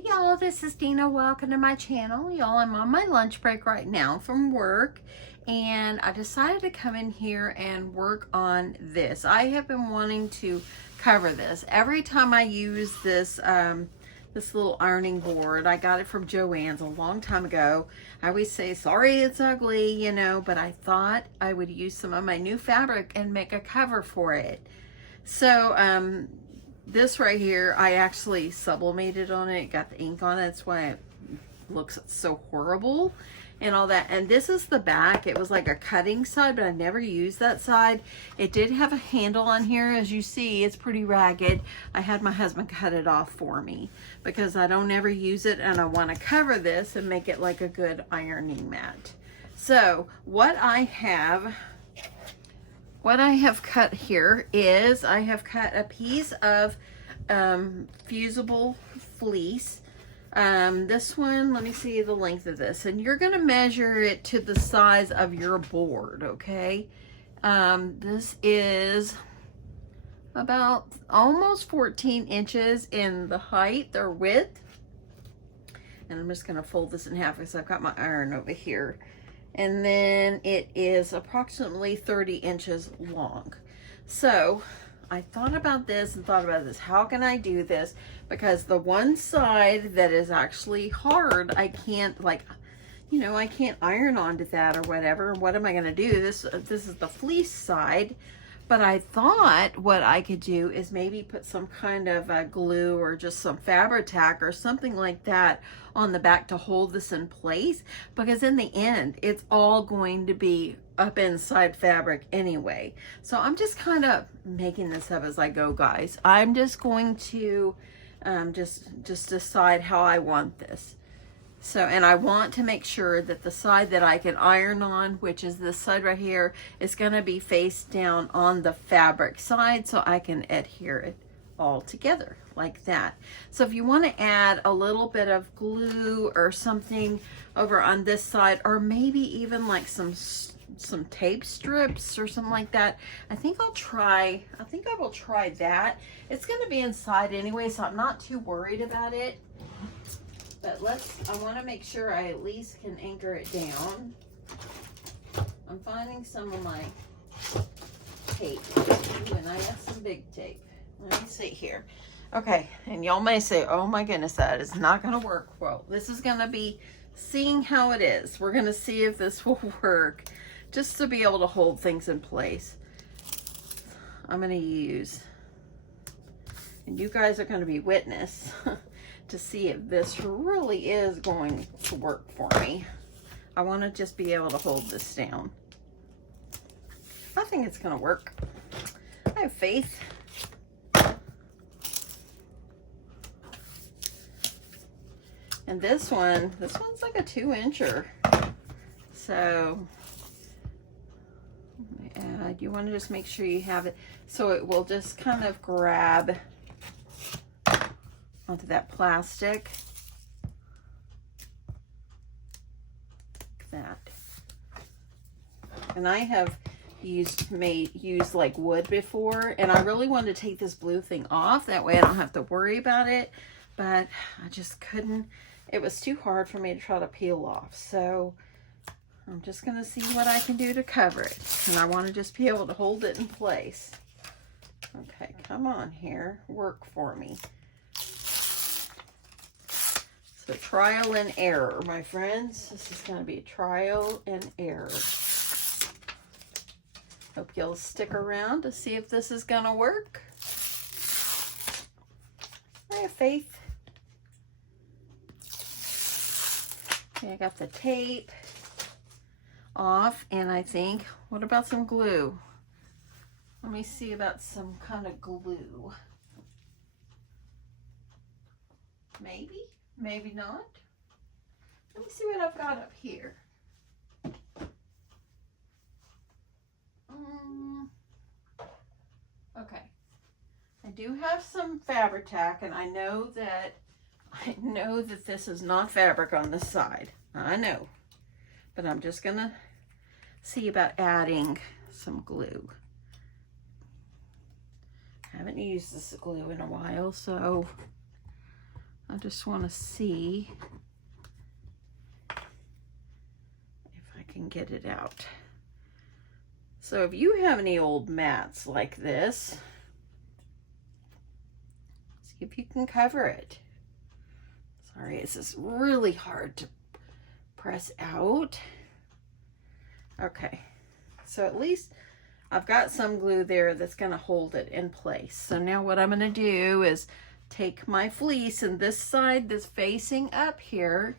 Hey y'all, this is Dina. Welcome to my channel. Y'all, I'm on my lunch break right now from work and I decided to come in here and work on this. I have been wanting to cover this. Every time I use this this little ironing board, I got it from Joann's a long time ago. I always say, sorry it's ugly, you know, but I thought I would use some of my new fabric and make a cover for it. So, this right here, I actually sublimated on it, got the ink on it. That's why it looks so horrible and all that. And this is the back. It was like a cutting side, but I never used that side. It did have a handle on here. As you see, it's pretty ragged. I had my husband cut it off for me because I don't ever use it and I want to cover this and make it like a good ironing mat. So what I have cut here is I have cut a piece of fusible fleece. This one, let me see the length of this, and you're going to measure it to the size of your board, okay? This is about almost 14 inches in the height or width. And I'm just going to fold this in half because I've got my iron over here. And then it is approximately 30 inches long. So I thought about this and thought about this. How can I do this? Because the one side that is actually hard, I can't, like, you know, I can't iron onto that or whatever. What am I going to do? This is the fleece side. But I thought what I could do is maybe put some kind of glue or just some Fabri-Tac or something like that on the back to hold this in place, because in the end it's all going to be up inside fabric anyway. So I'm just kind of making this up as I go, guys. I'm just going to just decide how I want this. So, and I want to make sure that the side that I can iron on, which is this side right here, is going to be face down on the fabric side so I can adhere it all together like that. So if you want to add a little bit of glue or something over on this side, or maybe even like some tape strips or something like that, I think I will try that. It's going to be inside anyway, so I'm not too worried about it. But I want to make sure I at least can anchor it down. I'm finding some of my tape. Ooh, and I have some big tape. Let me see here. Okay, and y'all may say, oh my goodness, that is not going to work. Well, this is going to be seeing how it is. We're going to see if this will work, just to be able to hold things in place. I'm going to use, and you guys are going to be witness to see if this really is going to work for me. I want to just be able to hold this down. I think it's going to work. I have faith. And this one's like a 2-incher. So you want to just make sure you have it so it will just kind of grab onto that plastic like that. And I have used like wood before, and I really wanted to take this blue thing off, that way I don't have to worry about it, but I just couldn't. It was too hard for me to try to peel off. So I'm just gonna see what I can do to cover it, and I want to just be able to hold it in place. Okay, come on here, work for me. So trial and error, my friends. This is going to be trial and error. Hope you'll stick around to see if this is going to work. I have faith. Okay, I got the tape off, and I think, what about some glue? Let me see about some kind of glue. Maybe. Maybe not. Let me see what I've got up here. Okay. I do have some Fabri-Tac, and I know that this is not fabric on this side. I know. But I'm just gonna see about adding some glue. I haven't used this glue in a while, so I just want to see if I can get it out. So if you have any old mats like this, see if you can cover it. Sorry, it's just really hard to press out. Okay, so at least I've got some glue there that's going to hold it in place. So now what I'm going to do is take my fleece, and this side that's facing up here,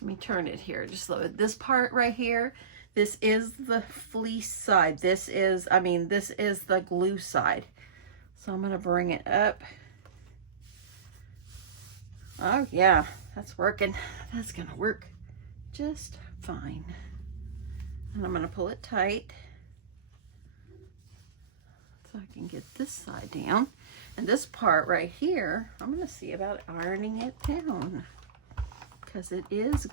let me turn it here just a little bit. This part right here, this is the fleece side. This is the glue side. So I'm going to bring it up. Oh yeah, that's working. That's going to work just fine. And I'm going to pull it tight so I can get this side down. And this part right here, I'm going to see about ironing it down, because it is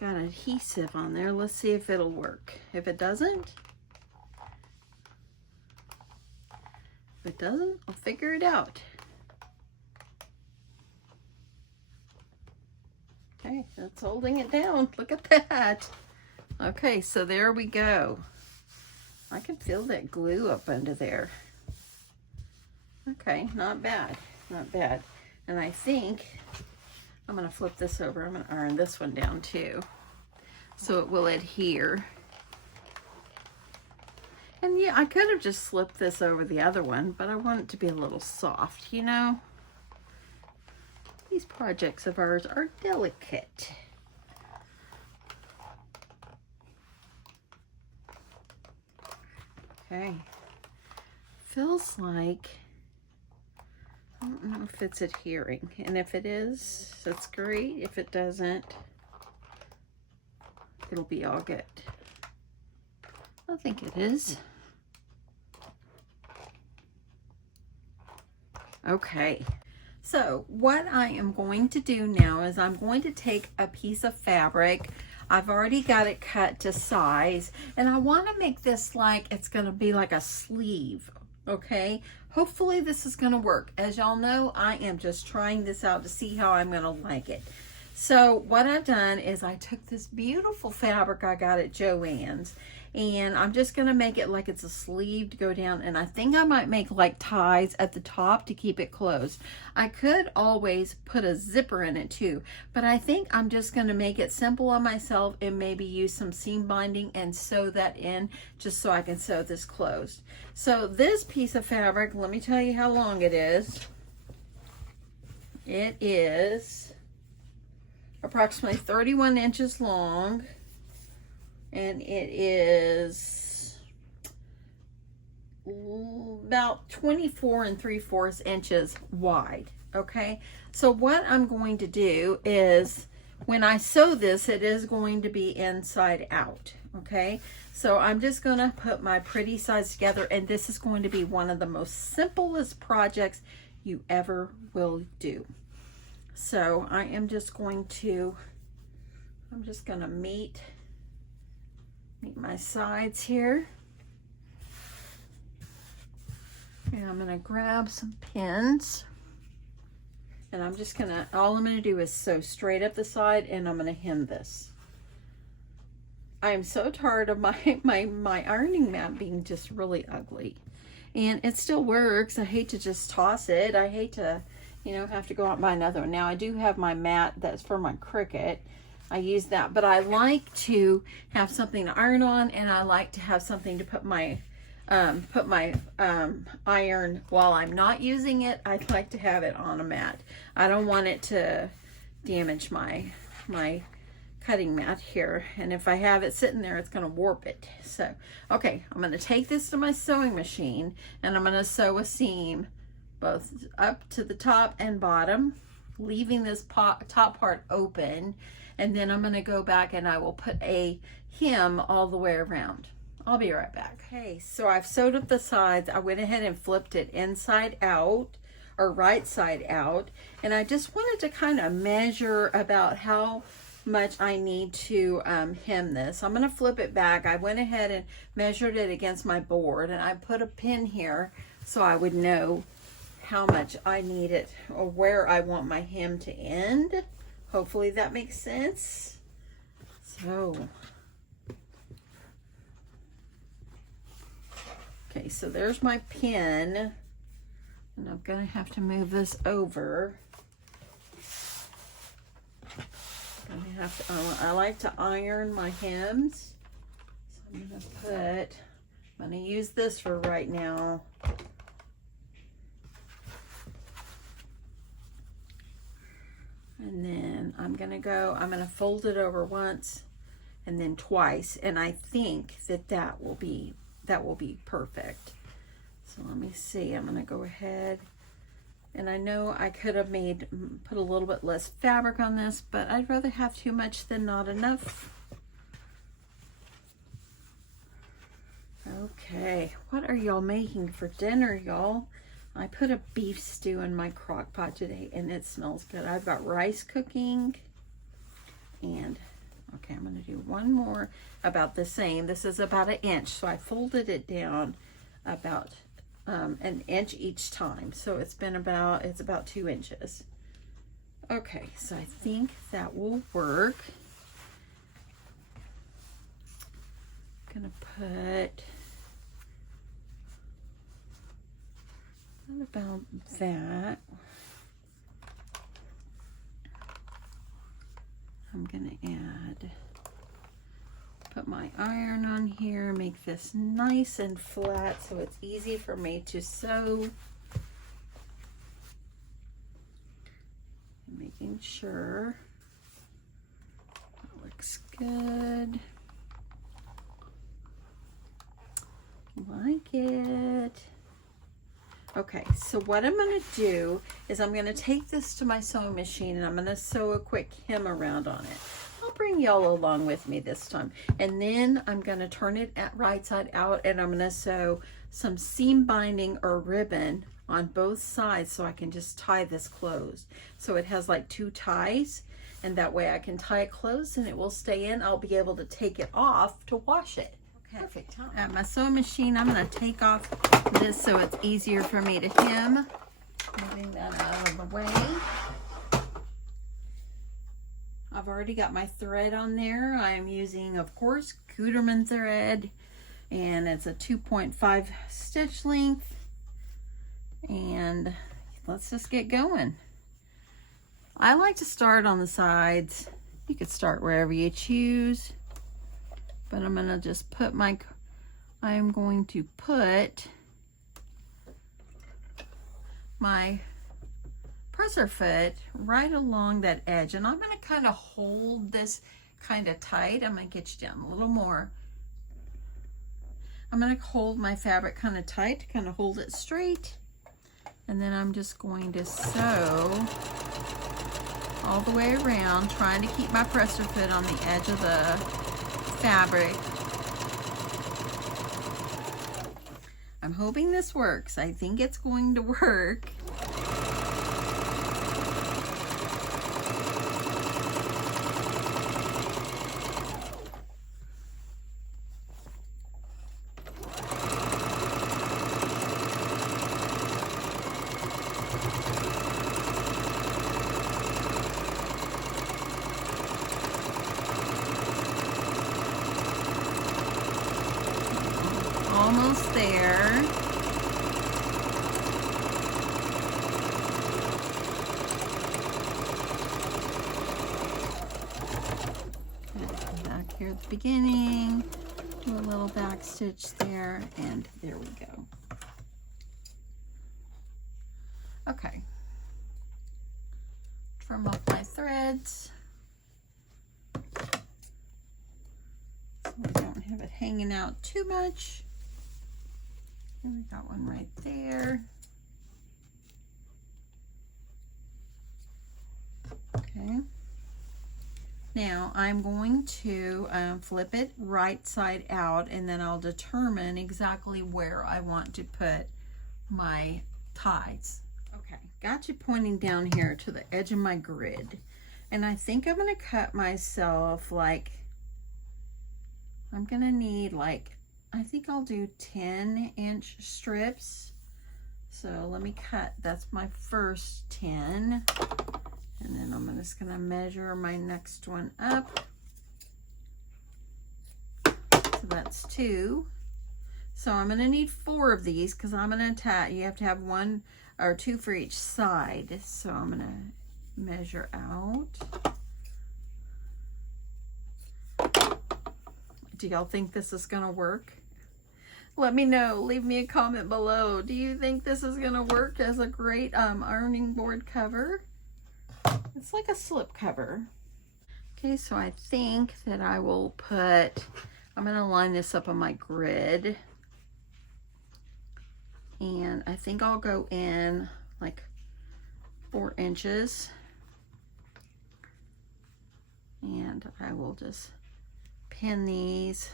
got adhesive on there. Let's see if it'll work. If it doesn't, I'll figure it out. Okay, that's holding it down. Look at that. Okay, so there we go. I can feel that glue up under there. Okay, not bad, not bad. And I think I'm going to flip this over. I'm going to iron this one down too, so it will adhere. And yeah, I could have just slipped this over the other one, but I want it to be a little soft, you know? These projects of ours are delicate. Okay. Feels like, I don't know if it's adhering. And if it is, that's great. If it doesn't, it'll be all good. I think it is. Okay. So what I am going to do now is I'm going to take a piece of fabric. I've already got it cut to size, and I want to make this like it's going to be like a sleeve, okay? Hopefully this is going to work. As y'all know, I am just trying this out to see how I'm going to like it. So what I've done is I took this beautiful fabric I got at Joann's, and I'm just going to make it like it's a sleeve to go down, and I think I might make like ties at the top to keep it closed. I could always put a zipper in it too, but I think I'm just going to make it simple on myself and maybe use some seam binding and sew that in just so I can sew this closed. So this piece of fabric, let me tell you how long it is. It is approximately 31 inches long, and it is about 24 3/4 inches wide. Okay, so what I'm going to do is when I sew this, it is going to be inside out. Okay, so I'm just going to put my pretty sides together, and this is going to be one of the most simplest projects you ever will do. So I am just going to, meet my sides here. And I'm going to grab some pins. And I'm just going to, all I'm going to do is sew straight up the side, and I'm going to hem this. I am so tired of my ironing mat being just really ugly. And it still works. I hate to just toss it. I hate to, you know, have to go out and buy another one. Now I do have my mat that's for my Cricut. I use that, but I like to have something to iron on, and I like to have something to put my iron while I'm not using it. I'd like to have it on a mat. I don't want it to damage my cutting mat here, and if I have it sitting there, it's going to warp it. So okay, I'm going to take this to my sewing machine, and I'm going to sew a seam both up to the top and bottom, leaving this top part open, and then I'm going to go back and I will put a hem all the way around. I'll be right back. Okay, so I've sewed up the sides. I went ahead and flipped it inside out, or right side out, and I just wanted to kind of measure about how much I need to hem this. I'm going to flip it back. I went ahead and measured it against my board, and I put a pin here so I would know how much I need it or where I want my hem to end. Hopefully that makes sense. So, okay, so there's my pin, and I'm gonna have to move this over. I like to iron my hems, so I'm gonna use this for right now. And then I'm gonna fold it over once and then twice, and I think that will be perfect. So let me see. I'm gonna go ahead, and I know I could have put a little bit less fabric on this, but I'd rather have too much than not enough. Okay, what are y'all making for dinner, y'all? I put a beef stew in my crock pot today, and it smells good. I've got rice cooking, and okay, I'm gonna do one more about the same. This is about 1 inch, so I folded it down about 1 inch each time. So it's about 2 inches. Okay, so I think that will work. I'm gonna put about that. I'm gonna put my iron on here, make this nice and flat so it's easy for me to sew. Making sure that looks good. Like it. Okay, so what I'm going to do is I'm going to take this to my sewing machine, and I'm going to sew a quick hem around on it. I'll bring y'all along with me this time. And then I'm going to turn it at right side out, and I'm going to sew some seam binding or ribbon on both sides so I can just tie this closed. So it has like 2 ties, and that way I can tie it closed and it will stay in. I'll be able to take it off to wash it. Perfect time. At my sewing machine, I'm going to take off this so it's easier for me to hem. Moving that out of the way. I've already got my thread on there. I am using, of course, Gutermann thread, and it's a 2.5 stitch length. And let's just get going. I like to start on the sides. You could start wherever you choose. But I'm going to just put I'm going to put my presser foot right along that edge. And I'm going to kind of hold this kind of tight. I'm going to get you down a little more. I'm going to hold my fabric kind of tight to kind of hold it straight. And then I'm just going to sew all the way around, trying to keep my presser foot on the edge of the fabric. I'm hoping this works. I think it's going to work. Almost there. Back here at the beginning, do a little back stitch there, and there we go. Okay. Trim off my threads so I don't have it hanging out too much. And we got one right there. Okay. Now I'm going to flip it right side out, and then I'll determine exactly where I want to put my ties. Okay, got you pointing down here to the edge of my grid. And I think I'm going to cut myself like, I'm going to need like, I think I'll do 10-inch strips. So let me cut, that's my first 10. And then I'm just gonna measure my next one up. So that's 2. So I'm gonna need 4 of these because I'm gonna attach, you have to have 1 or 2 for each side. So I'm gonna measure out. Do y'all think this is gonna work? Let me know, leave me a comment below. Do you think this is gonna work as a great ironing board cover? It's like a slip cover. Okay, so I think that I will put, I'm gonna line this up on my grid. And I think I'll go in like 4 inches. And I will just pin these.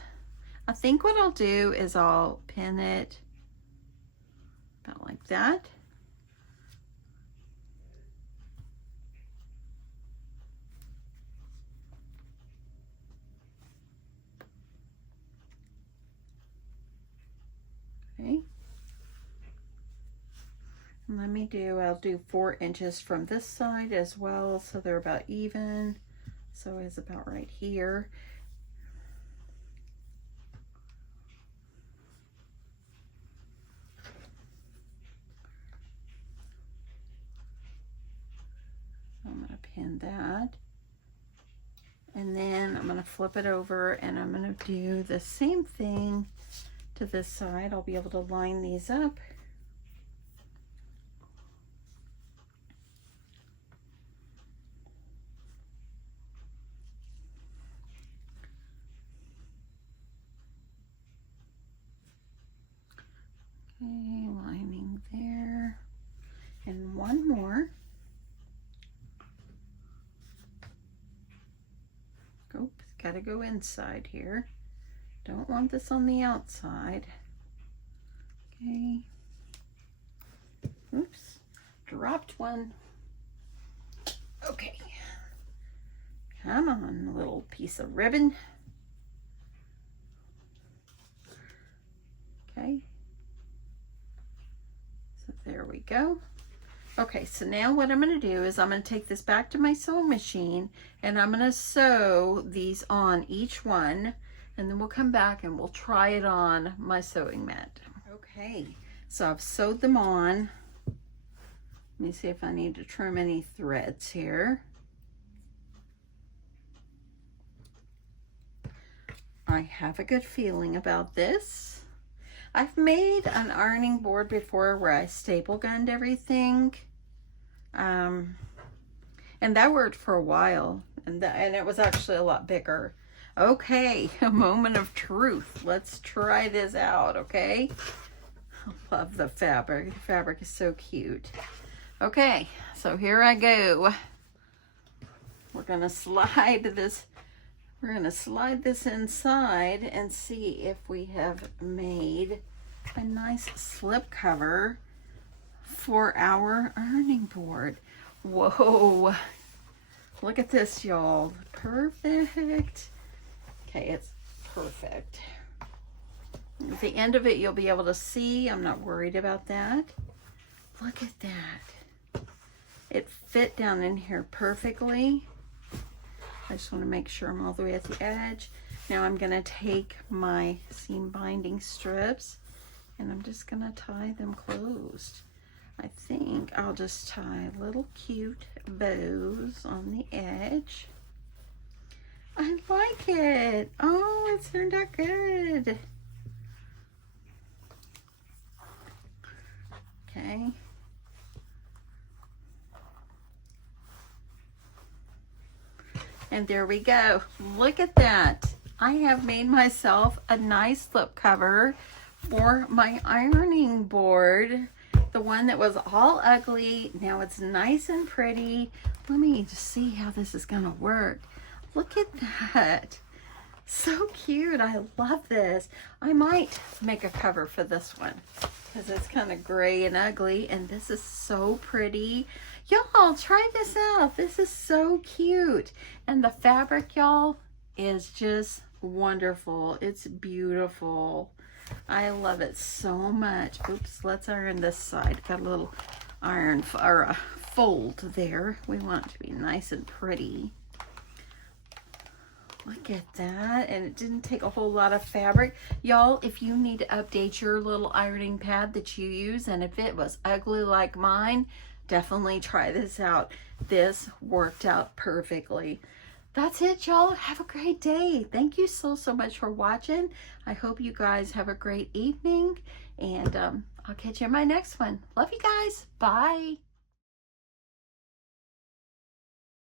I think what I'll do is I'll pin it about like that. Okay. And I'll do 4 inches from this side as well, so they're about even. So it's about right here. I'm going to pin that. And then I'm going to flip it over and I'm going to do the same thing to this side. I'll be able to line these up. Okay, lining there. And one more. Oops, gotta go inside here. Don't want this on the outside. Okay. Oops, dropped one. Okay. Come on, little piece of ribbon. Okay. So there we go. Okay, so now what I'm going to do is I'm going to take this back to my sewing machine and I'm going to sew these on each one, and then we'll come back and we'll try it on my sewing mat. Okay, so I've sewed them on. Let me see if I need to trim any threads here. I have a good feeling about this. I've made an ironing board before where I staple gunned everything. And that worked for a while. And it was actually a lot bigger. Okay, a moment of truth. Let's try this out, okay? I love the fabric. The fabric is so cute. Okay, so here I go. We're gonna slide this. We're going to slide this inside and see if we have made a nice slip cover for our ironing board. Whoa, look at this, y'all. Perfect. Okay, it's perfect. At the end of it, you'll be able to see. I'm not worried about that. Look at that. It fit down in here perfectly. I just want to make sure I'm all the way at the edge. Now I'm going to take my seam binding strips and I'm just going to tie them closed. I think I'll just tie little cute bows on the edge. I like it. Oh, it turned out good. Okay. And there we go. Look at that. I have made myself a nice slip cover for my ironing board. The one that was all ugly, now it's nice and pretty. Let me just see how this is gonna work. Look at that. So cute. I love this. I might make a cover for this one because it's kind of gray and ugly, and this is so pretty. Y'all, try this out. This is so cute. And the fabric, y'all, is just wonderful. It's beautiful. I love it so much. Oops, let's iron this side. Got a little iron or a fold there. We want it to be nice and pretty. Look at that. And it didn't take a whole lot of fabric. Y'all, if you need to update your little ironing pad that you use, and if it was ugly like mine, definitely try this out. This worked out perfectly. That's it, y'all. Have a great day. Thank you so much for watching. I hope you guys have a great evening, and I'll catch you in my next one. Love you guys. Bye.